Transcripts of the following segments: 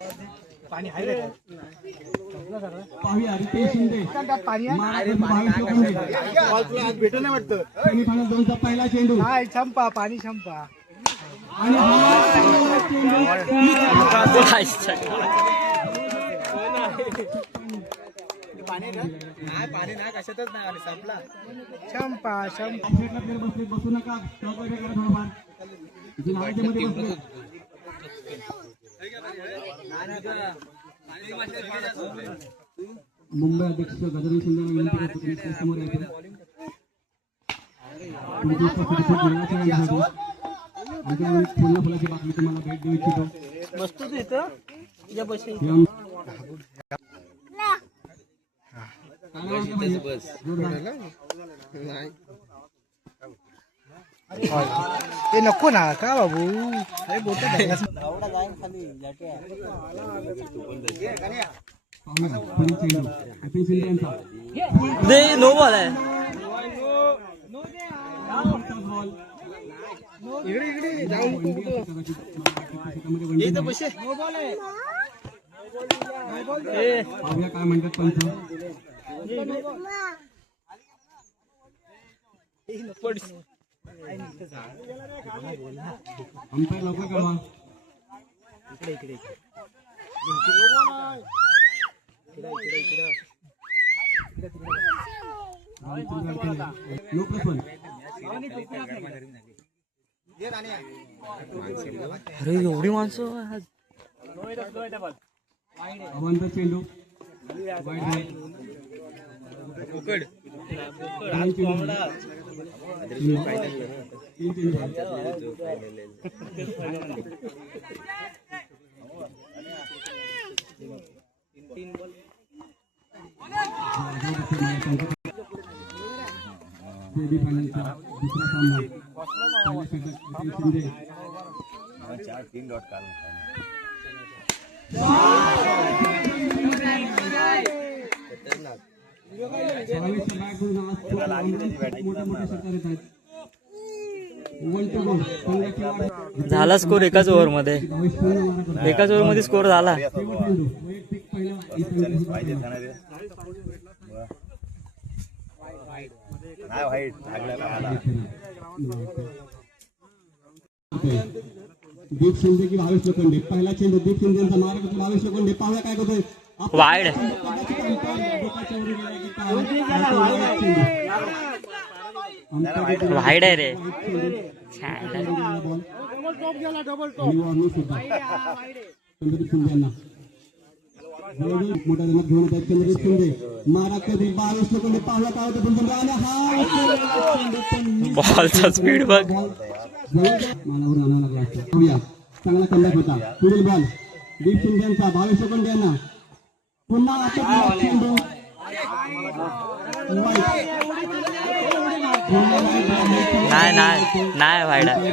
पाणी आहे रे. पाहुया रितेश शिंदे पाणी भेटलं नाही वाटतं. सेमीफायनल 2चा पहिला चेंडू नाही संपा पाणी संपा आणि पाणी नाही कशातच नाही संपला. संपा संपा बसू नका थोडंफार मध्ये बसले. मुंबई अध्यक्ष गजानन शिंदे विनंती करतो की समोर यायचं. फुलना फुलाची बातमी तुम्हाला भेट देऊ इच्छितो. मस्त इथं या बस ते नको ना का बाबू अरे बोट खाली नो बॉल आहे. इकडे इकडे जाऊन बसे नो बॉल आहे. काय म्हणतात पंच अंपायर लवकर कळवा. इकडे इकडे नो प्रश्न. अरे एवढी माणसं अवांतर चेंडू सेमीफायनलचा दुसरा सामना तीन डॉट झाला स्कोर एकाच ओव्हर मध्ये. एकाच ओव्हर मध्ये स्कोर झाला. दीप शिंदे की 22 लोखंडे पहिला चेंडू दीप शिंदेचा मार्ग 22 लोखंडे पाहूया काय करतोय. वाईड वाईड आहे रे. मोठा घेऊन चंद्रदीप शिंदे मारा कधी 22 लोखंडे पाहूया काय होतं. बॉलचा स्पीड बघ. मानावर आणावं लागला असतं. चांगला कमबॅक होता. पुढील बॉल दीप शिंदेचा 22 सेकंद यांना पुन्हा चेंडू नाही नाही नाही वाईड आहे.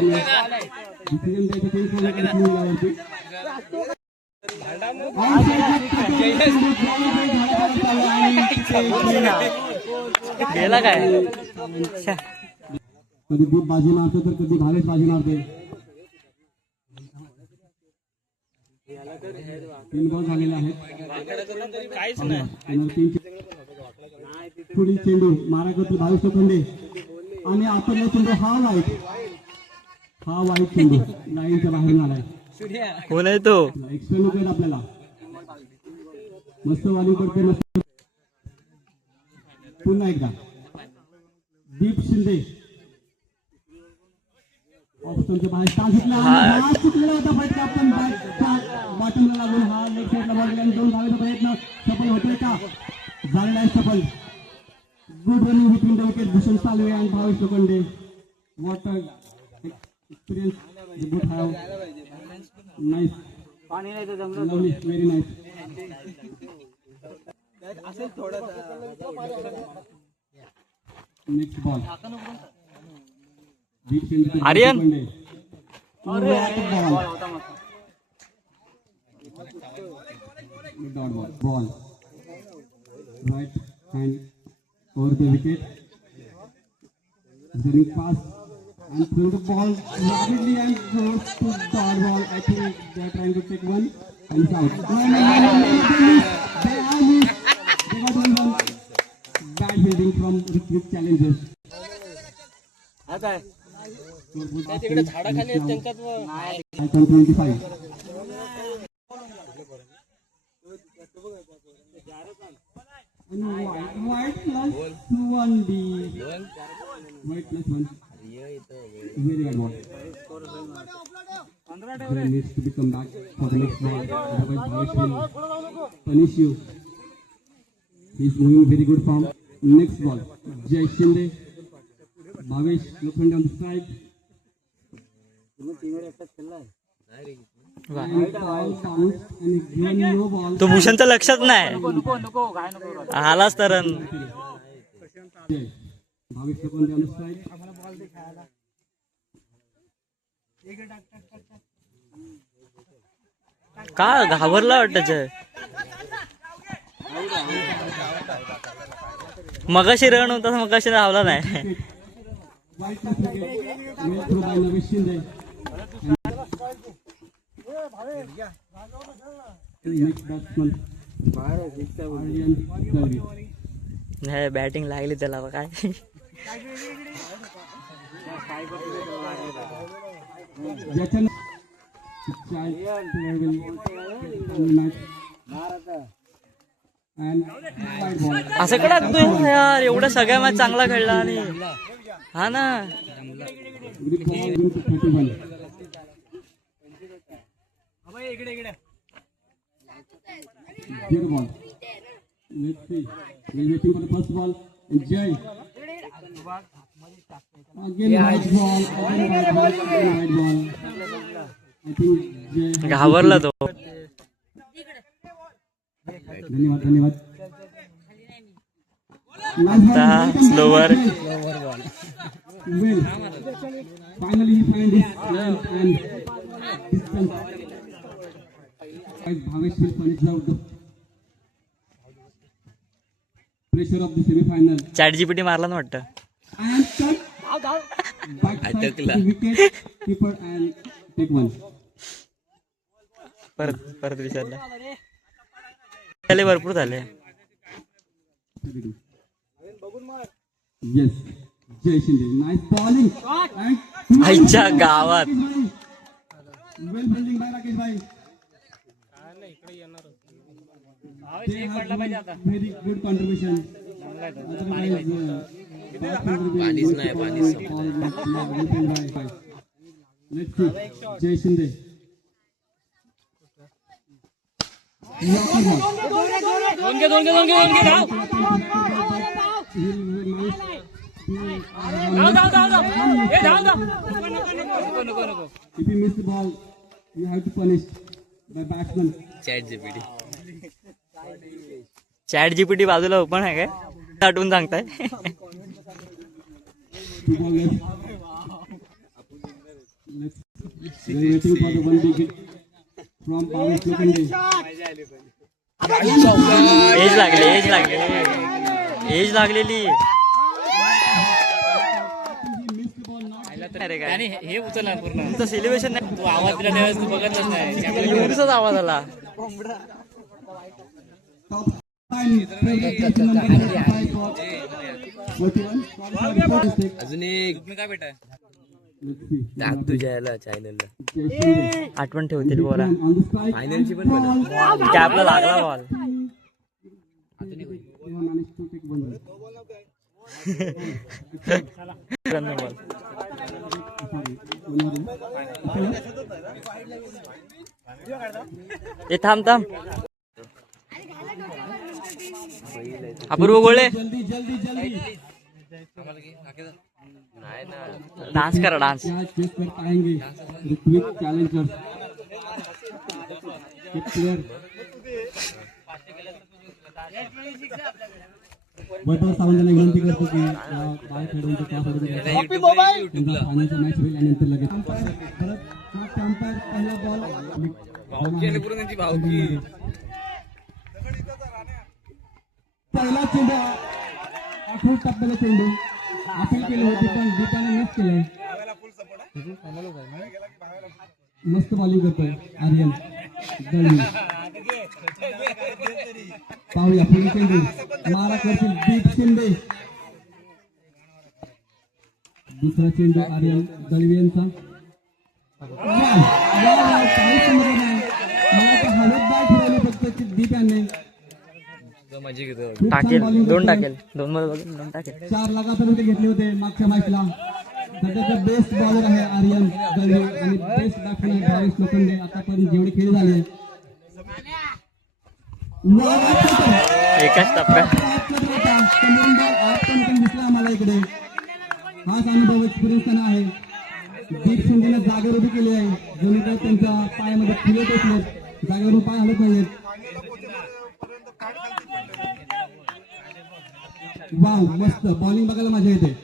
गेला काय. कधी दीप बाजी मारतो तर कधी भावेश बाजी मारते. 3 बॉल झालेले आहेत. पुढील चेंडू मारा करतो 22 लोखंडे आणि आपला चेंडू हा वाईट चेंडू लाईनच्या बाहेर आलाय. कोण आहे तो. एक्स्ट्रा नको आहेत आपल्याला. मस्त वाली करते मस्त. पुन्हा एकदा दीप शिंदे ऑप्शनच्या बाहेर चुकलेला होता फटका पण बॉटमला लागून हा लेग साईडला बॉल गेला. 2 धावेचा प्रयत्न सफल होतोय का. झालेला आहे सफल. Good running within the wicket Bhushan Salve आणि 22 Lokhande. What experience good have nice lovely very nice. Next ball Aryan ball right hand over the wicket. Running pass and throw the ball rapidly and goes to the ball. I think they are trying to take one and it's out. No, they are missed. They got one run. Bad fielding from Ritwik Challengers. Icon 25. And white plus 1 B. White plus 1. Very bad ball. There needs to be come back for the next ball. Otherwise, Bhavesh will punish you. He's moving very good form. Next ball. Jay Shinde. Bhavesh looking on the side. And ball bounce and given no ball. तो भूषणचं लक्षात नाही आलाच तर run. Jay. Bhavesh looking on the side. का घाबरला वाटतं जय. मगाशी run होता मगाशी धावला नाही. White plus wicket. Well through by Navesh Shinde. Next batsman. Aryan Sauri. नाही बॅटिंग लागली त्याला काय. Yachan child player will get on the match. And white ball. असं का टाकतोय यार एवढ्या सगळ्या मॅच चांगला खेळला आणि हा ना. Grip ball into 31. Good ball. Let's see. We're waiting for the first ball. And Jay. Again white ball. Again white ball. Again white ball. I think Jay. घाबरला तो. धन्यवाद धन्यवाद. आता slower. Well, finally he find his length and distance. Bhavesh will punish out the pressure of the semi-final. Chat GPT मारला ना वाटतं. And cut. Backside to the wicket keeper and take one. परत परत विचारलं. झाले भरपूर झाले. Yes, Jay Shinde. Nice bowling. And आईच्या गावात. well fielding by Rakesh bhai. They have very good contribution. Otherwise, bad contribution. Let's see, Jay Shinde. If you miss the ball, you have to punish by batsman. Chat GPT बाजूला open आहे काय आठवून सांगताय. Two ball left. We're waiting for the one big hit from Bhavesh Lokande. एज लागली एज लागलेली. आणि हे उचलणार पूर्ण तुमचं सेलिब्रेशन नाही. तू आवाज दिला त्यावेळेस तू बघतच नाही. एवढाच आवाज आला. Top line, favorite jersey number 35 for 41. अजून एक काय बेटा Let's see. तुझ्या याला चॅनलला Jay Shinde. आठवण ठेवतील बोरा. On the strike. फायनलची पण बघा. कॅपला लागला ball. They managed to take one run. Ball ए थांब अपूर्व गोळे. जल्दी जल्दी जल्दी डान्स करा डान्स. क्या चेस कर पाएंगे ऋत्विक चैलेंजर्स एक प्लेयर वैभव सावंतांना विनंती करतो की बाय खेळून तो त्यासाठी त्यांचा फायनलचा मॅच होईल आणि नंतर लगेच परत हा कॅम्पायर पहिला बॉल पहिला चेंडू 8 टप्प्याला चेंडू अपील केले होते पण गीताने मिस केले मस्त बॉलिंग करतोय आर्यन दळवी. पाहूया पुढील चेंडू मारा करतील दीप शिंदे. दुसरा चेंडू आर्यन दळवी यांचा. काही समजलं नाही मला तर हवेत बॉल फिरवली फक्त दीप यांनी. माझी घेतो खूप छान टाकेल bowling दोन करतोय. टाकेल दोन मध्ये बघेल दोन टाकेल. 4 लगातार विकेट घेतले होते मागच्या मॅचला. सध्याचा बेस्ट बॉलर आहे आर्यन दळवी आणि बेस्ट बॅट्समॅन आहे भावेश लोखंडे. आतापर्यंत जेवढे खेळ झाले एकाच टप्प्यात दिसला आम्हाला इकडे. हाच अनुभव एक्सपिरियन्स त्यांना आहे. दीप शिंदेने जागेवर उभी केली आहे. जणू काही त्यांच्या पायामध्ये फुले टोचलेत. जागेवरून पाय हलत नाहीयेत. वाव मस्त बॉलिंग बघायला मजा येते.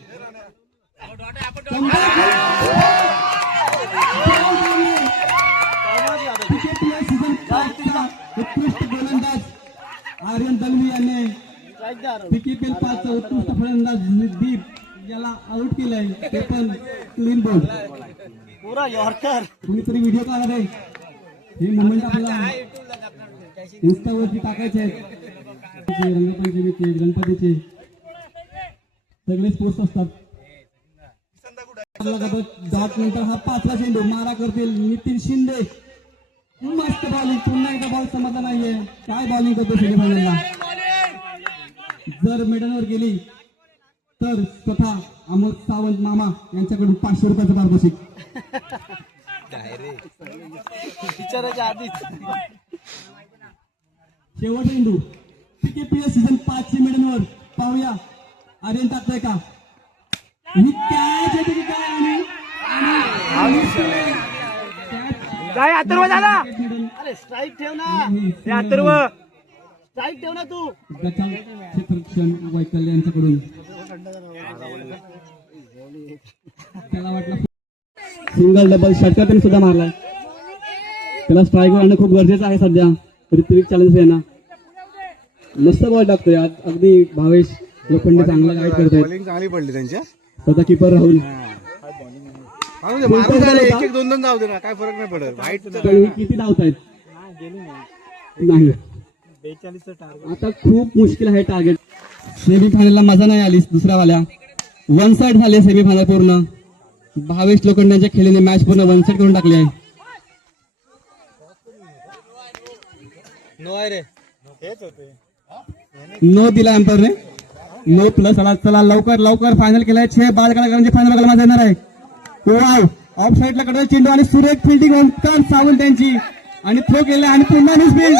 उत्कृष्ट गोलंदाज आर्यन दळवी यांनी PKPL 5चा उत्कृष्ट फलंदाज दीप याला आउट केलंय. ते पण क्लीन बॉल. पुरा यॉर्कर कुणीतरी व्हिडिओ काढा रे. हे मुंबईत आपल्याला इंस्टावरती टाकायचे आहेत. रंगपंचमीचे गणपतीचे सगळे स्पोर्ट्स असतात. डॉट नंतर हा 5वा चेंडू मारा करतील नितीन शिंदे. मस्त बॉलिंग. पुन्हा एकदा बॉल समजला नाहीये. काय बॉलिंग करतो सेमीफायनलला. जर मेडलवर गेली तर स्वतः अमोल सावंत मामा यांच्याकडून 500 रुपयाचं पारितोषिक. शेवट चेंडू PKPL सीझन 5ची मेडलवर. पाहूया आर्यन टाकतोय का. ही कॅच येते की काय. काय अथर्व झाला. अरे स्ट्राईक ठेव ना. हे अथर्व स्ट्राईक ठेव ना तू. बचाव क्षेत्ररक्षण वैकल्य यांच्याकडून. त्याला वाटलं सिंगल डबल षटकातून सुद्धा मारलाय. त्याला स्ट्राईकवर आणणं खूप गरजेचं आहे सध्या. ऋत्विक चॅलेंज यांना मस्त बॉल टाकतोय. अगदी भावेश लोखंडे चांगला गाईड करतोय. बॉलिंग चांगली पडली त्यांच्या. स्वतः किपर राहुल. मारून झाले. 1-1 2-2 जाऊ दे ना. काय फरक नाही पडत. वाईट किती धावतायत नाही. आता खूप मुश्किल आहे टार्गेट. सेमीफायनलला मजा नाही आली. दुसऱ्या वाल्या 1 साइड झाले सेमीफायनल पूर्ण. भावेश लोखंडांच्या खेळीने मॅच पूर्ण 1 साइड करून टाकली आहे. नो आहे रे. नो दिला एम्पायरने. No plus. चला लवकर लवकर फायनल केलाय. 6 बाद कलाकारांची फायनल बघायला मजा येणार आहे. वाव ऑफ साईडला कडे चेंडू आणि सुरेख फिल्डिंग अंतर सावंत यांची आणि थ्रो केले आणि पुन्हा मिसफील्ड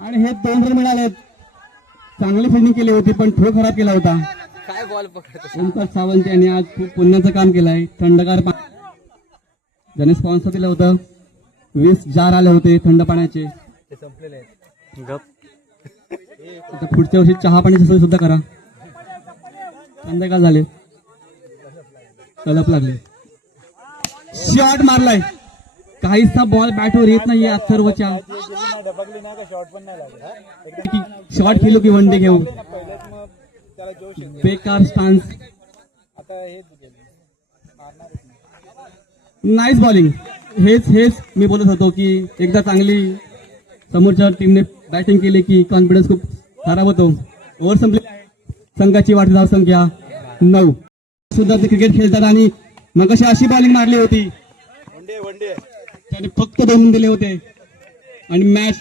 आणि हे 2 रन मिळाले. चांगली फिल्डिंग केली होती पण थ्रो खराब केला होता. काय बॉल पकडतो. ओंकार सावंत यांनी आज खूप पुण्याचं काम केलंय. थंडगार ज्याने स्पॉन्सर दिलं होतं. 20 जार आले होते थंड पाण्याचे. ते संपलेले आहेत. गप. आता पुढच्या वर्षी चहा पाण्याची सोय सुद्धा करा. संध्याकाळ झाले. कलप लागले. शॉट मारलाय. काहीसा बॉल बॅटवर येत नाहीये अथर्वच्या. शॉट खेळू की वन डे घेऊ. बेकार स्टान्स. Nice bowling. हेच मी बोलत होतो की एकदा चांगली समोरच्या टीमने बॅटिंग केली की कॉन्फिडन्स खूप खराब होतो. ओव्हर संपली. संघाची वाढती धावसंख्या 9. सुद्धा ते क्रिकेट खेळतात आणि मग अशी बॉलिंग मारली होती. त्याने फक्त 2 रन दिले होते आणि मॅच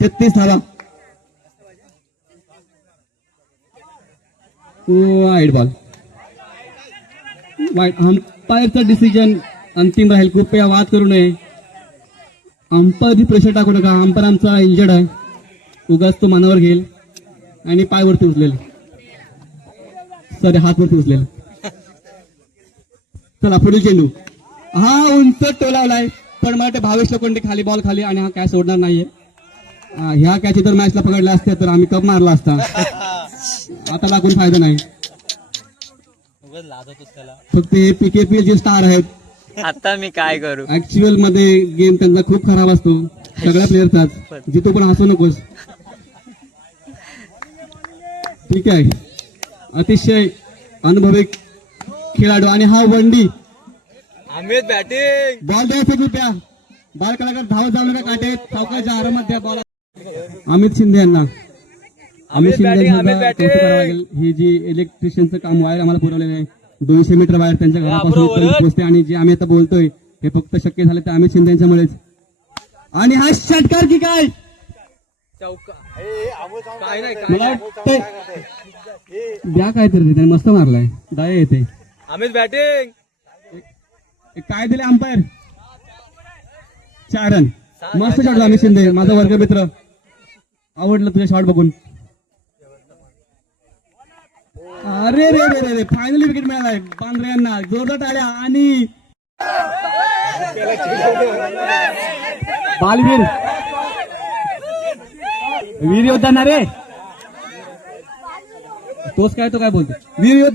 33 धावा. वाईट बॉल. वाईट. अंपायरचं डिसिजन अंतिम राहील. कृपया वाद करू नये. अंपायरची प्रेशर टाकू नका. अंपायर आमचा इंजर्ड आहे. उगाच तो मनावर घेईल आणि पायवरती उचलेल. सॉरी हातवरती उचलेल. चला पुढील चेंडू. हा उंच टोलावलाय पण मला ते भावेश लोखंडे खाली बॉल खाली आणि हा कॅच सोडणार नाहीये. ह्या कॅच जर मॅचला पकडल्या असत्या तर आम्ही कप मारला असता. आता लागून फायदा नाही. फक्त हे PKPL चे स्टार आहेत. आता मी काय करू. ऍक्च्युअल मध्ये गेम त्यांचा खूप खराब असतो सगळ्या प्लेयरचाच. जितो पण हसू नकोस. ठीक आहे. अतिशय अनुभवी खेळाडू आणि हा वंडी अमित बॅटिंग. बॉल द्यायचा कृपया. बाल कलाकार धावत जाऊ नका, काटे चौकाच्या आरामात द्या बॉल. अमित शिंदे यांना अमित शिंदे batting, यांना अमित कौतुक batting. करावं लागेल. ही जी इलेक्ट्रिशियनचं काम वायर आम्हाला पुरवलेलं आहे 200 मीटर बाहेर त्यांच्या घरापासून इथपर्यंत पोहोचते आणि जे आम्ही आता बोलतोय हे फक्त शक्य झालं ते अमित शिंदे यांच्यामुळेच. आणि हा षटकार की काय चौका काय नाही मला वाटतंय द्या काहीतरी त्याने मस्त मारलाय दया येते. अमित बॅटिंग. काय दिले अंपायर 4 रन. मस्त शॉट अमित शिंदे माझा वर्गमित्र. आवडलं तुझ्या शॉट बघून. अरे रे रे रे रे फायनली विकेट मिळालाय बांद्रे यांना. जोरदार टाळ्या. आणि बालवीर वीर योद्धा ना रे तोच काय तो काय बोलतो वीर योद्धा.